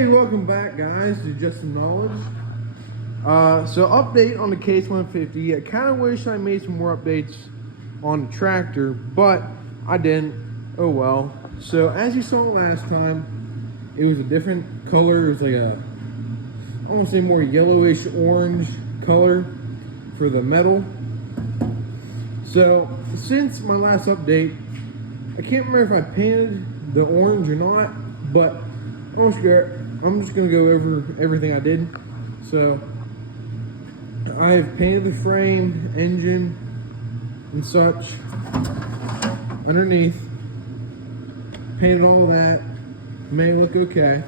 Hey, welcome back, guys, to Just Some Knowledge. So update on the Case 150. I kind of wish I made some more updates on the tractor, but I didn't. Oh well. So as you saw last time, it was a different color. It was like a, I want to say more yellowish orange color for the metal. So since my last update, I can't remember if I painted the orange or not, but I'm just gonna go over everything I did. So I've painted the frame, engine, and such underneath. Painted all that, made it look okay.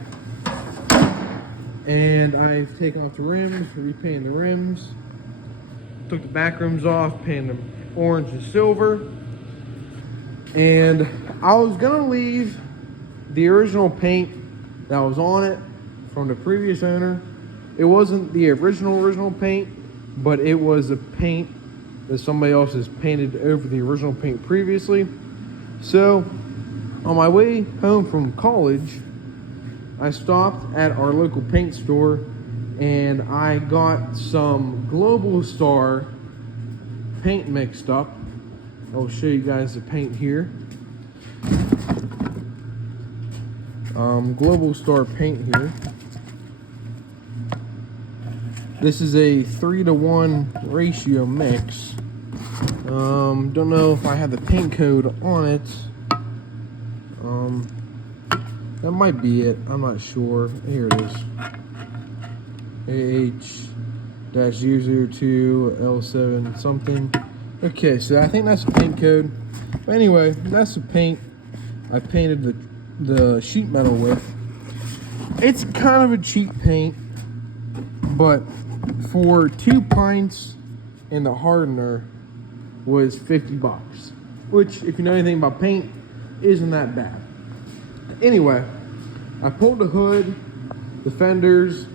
And I've taken off the rims, repainted the rims, took the back rims off, painted them orange and silver. And I was gonna leave the original paint that was on it from the previous owner. It wasn't the original paint, but it was a paint that somebody else has painted over the original paint previously. So on my way home from college, I stopped at our local paint store and I got some Global Star paint mixed up. I'll show you guys the paint here. Global Star paint here. This is a 3-to-1 ratio mix. Don't know if I have the paint code on it. That might be it. I'm not sure. Here it is. AH-002L7 something. Okay, so I think that's the paint code. But anyway, that's the paint I painted the sheet metal with. It's kind of a cheap paint, but for 2 pints and the hardener was $50, which, if you know anything about paint, isn't that bad. Anyway, I pulled the hood, the fenders,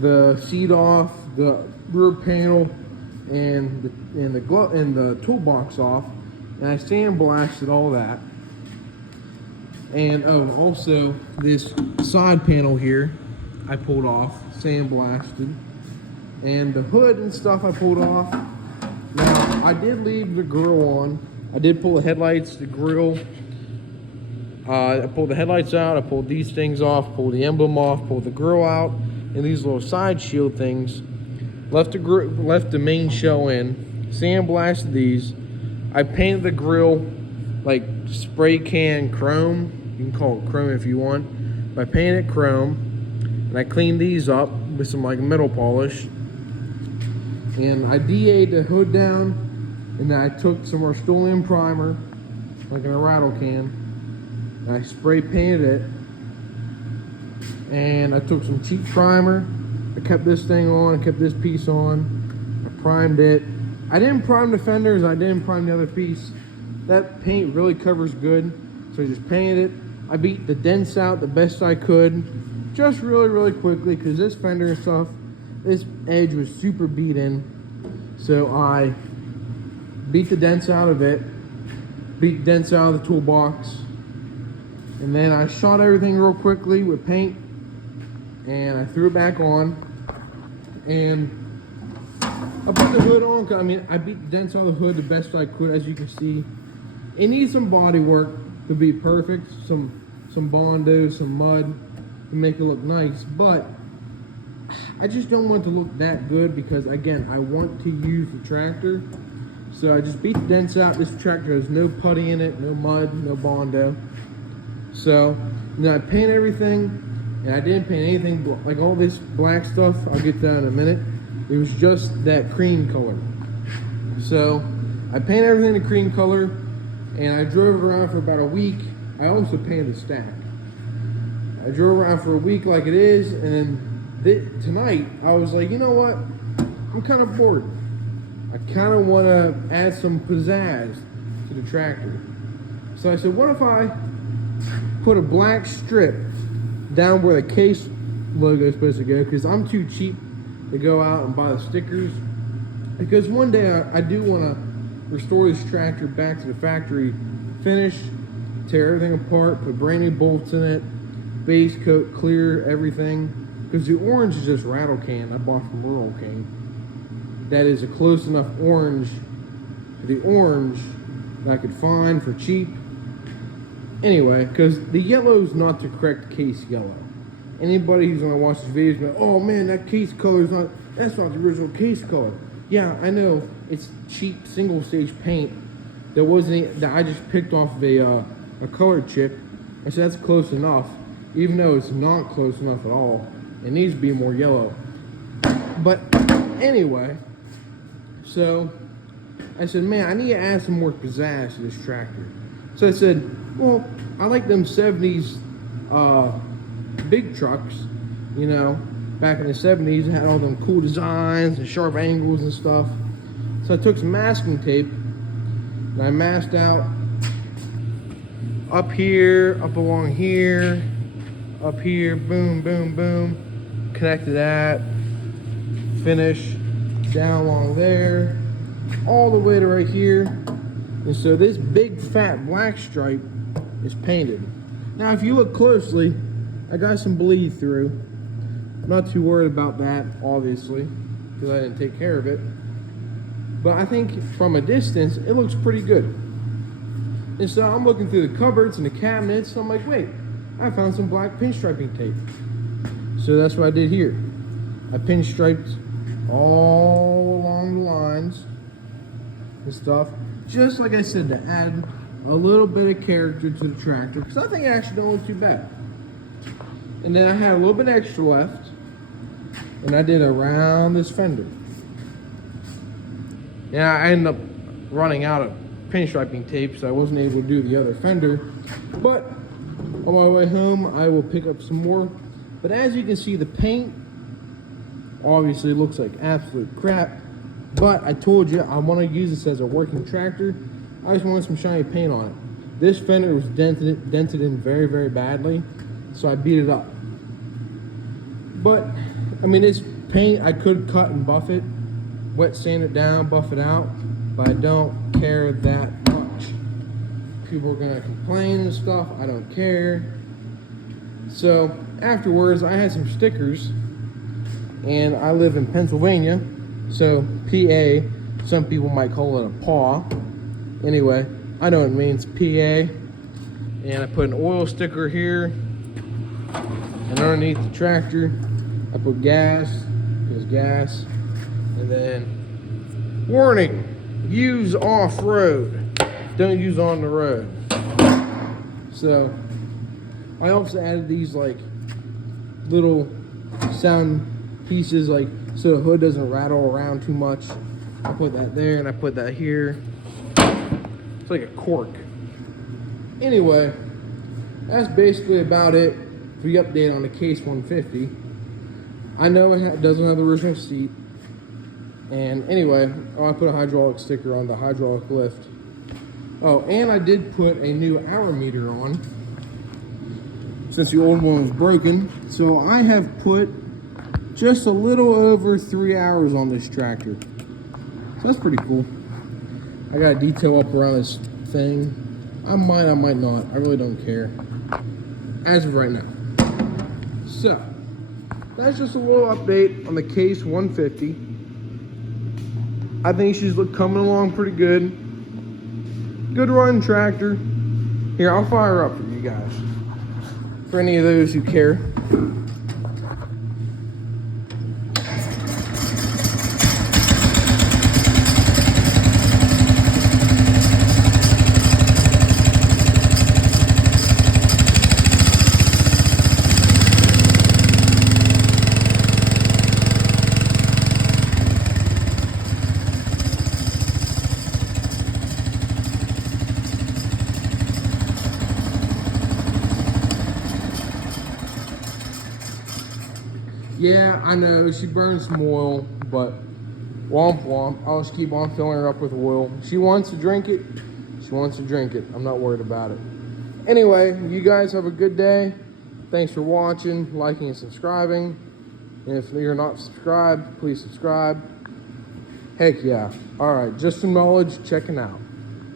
the seat off, the rear panel, and the toolbox off, and I sandblasted all that. And also this side panel here I pulled off, sandblasted, and the hood and stuff I pulled off. Now I did leave the grill on. I did pull the headlights, the grill. I pulled the headlights out. I pulled these things off, pulled the emblem off, pulled the grill out, and these little side shield things. Left the main shell in. Sandblasted these. I painted the grill like spray can chrome. You can call it chrome if you want. But I painted chrome, and I cleaned these up with some like metal polish. And I DA'd the hood down, and then I took some Rust-Oleum primer, like in a rattle can, and I spray painted it. And I took some cheap primer. I kept this thing on, I kept this piece on. I primed it. I didn't prime the fenders, I didn't prime the other piece. That paint really covers good, so I just painted it. I beat the dents out the best I could, just really quickly, because this fender and stuff, this edge was super beat in. So I beat the dents out of it, beat dents out of the toolbox, and then I shot everything real quickly with paint, and I threw it back on, and I put the hood on. I mean, I beat the dents on the hood the best I could. As you can see, it needs some body work to be perfect, some Bondo, some mud to make it look nice, but I just don't want it to look that good because, again, I want to use the tractor. So I just beat the dents out. This tractor has no putty in it, no mud, no Bondo. So then I paint everything, and I didn't paint anything like all this black stuff. I'll get to that in a minute. It was just that cream color. So I painted everything the cream color, and I drove it around for about a week. I also painted the stack. I drove around for a week like it is, and then tonight I was like, you know what? I'm kind of bored. I kind of want to add some pizzazz to the tractor. So I said, what if I put a black strip down where the Case logo is supposed to go, because I'm too cheap to go out and buy the stickers. Because one day I do want to restore this tractor back to the factory finish, tear everything apart, put brand new bolts in it, base coat, clear everything. Because the orange is just rattle can I bought from Rural King. That is a close enough orange to the orange that I could find for cheap. Anyway, because the yellow is not the correct case yellow. Anybody who's gonna watch this video is going, oh man, that case color is that's not the original case color. Yeah, I know, it's cheap single stage paint that I just picked off of a color chip. I said that's close enough, even though it's not close enough at all. It needs to be more yellow. But anyway, so I said, man, I need to add some more pizzazz to this tractor. So I said, well, I like them 70s big trucks, you know, back in the 70s. It had all them cool designs and sharp angles and stuff. So I took some masking tape and I masked out up here, up along here, up here, boom, boom, boom. Connected that, finish, down along there, all the way to right here. And so this big fat black stripe is painted. Now if you look closely, I got some bleed through. I'm not too worried about that, obviously, because I didn't take care of it. But I think from a distance, it looks pretty good. And so I'm looking through the cupboards and the cabinets, and I'm like, wait, I found some black pinstriping tape. So that's what I did here. I pinstriped all along the lines and stuff, just like I said, to add a little bit of character to the tractor, because I think it actually don't look too bad. And then I had a little bit extra left, and I did around this fender. And I ended up running out of pinstriping tape, so I wasn't able to do the other fender. But on my way home, I will pick up some more. But as you can see, the paint obviously looks like absolute crap. But I told you I want to use this as a working tractor. I just wanted some shiny paint on it. This fender was dented in very, very badly, so I beat it up. But I mean, this paint I could cut and buff it, wet sand it down, buff it out, but I don't care that much. People are gonna complain and stuff. I don't care. So afterwards, I had some stickers, and I live in Pennsylvania, so PA, some people might call it a paw. Anyway, I know it means PA. And I put an oil sticker here, and underneath the tractor, I put gas, because gas, and then warning, use off-road, don't use on the road. So I also added these like little sound pieces, like so the hood doesn't rattle around too much. I put that there, and I put that here. It's like a cork. Anyway, that's basically about it for the update on the Case 150. I know it doesn't have the original seat. And anyway, I put a hydraulic sticker on the hydraulic lift. Oh, and I did put a new hour meter on, since the old one was broken. So I have put just a little over 3 hours on this tractor. So that's pretty cool. I got a detail up around this thing. I might not. I really don't care. As of right now. So, that's just a little update on the Case 150. I think she's coming along pretty good. Good running tractor. Here, I'll fire her up for you guys. For any of those who care. Yeah, I know, she burns some oil, but womp womp. I'll just keep on filling her up with oil. She wants to drink it. She wants to drink it. I'm not worried about it. Anyway, you guys have a good day. Thanks for watching, liking, and subscribing. And if you're not subscribed, please subscribe. Heck yeah. All right, just some knowledge checking out.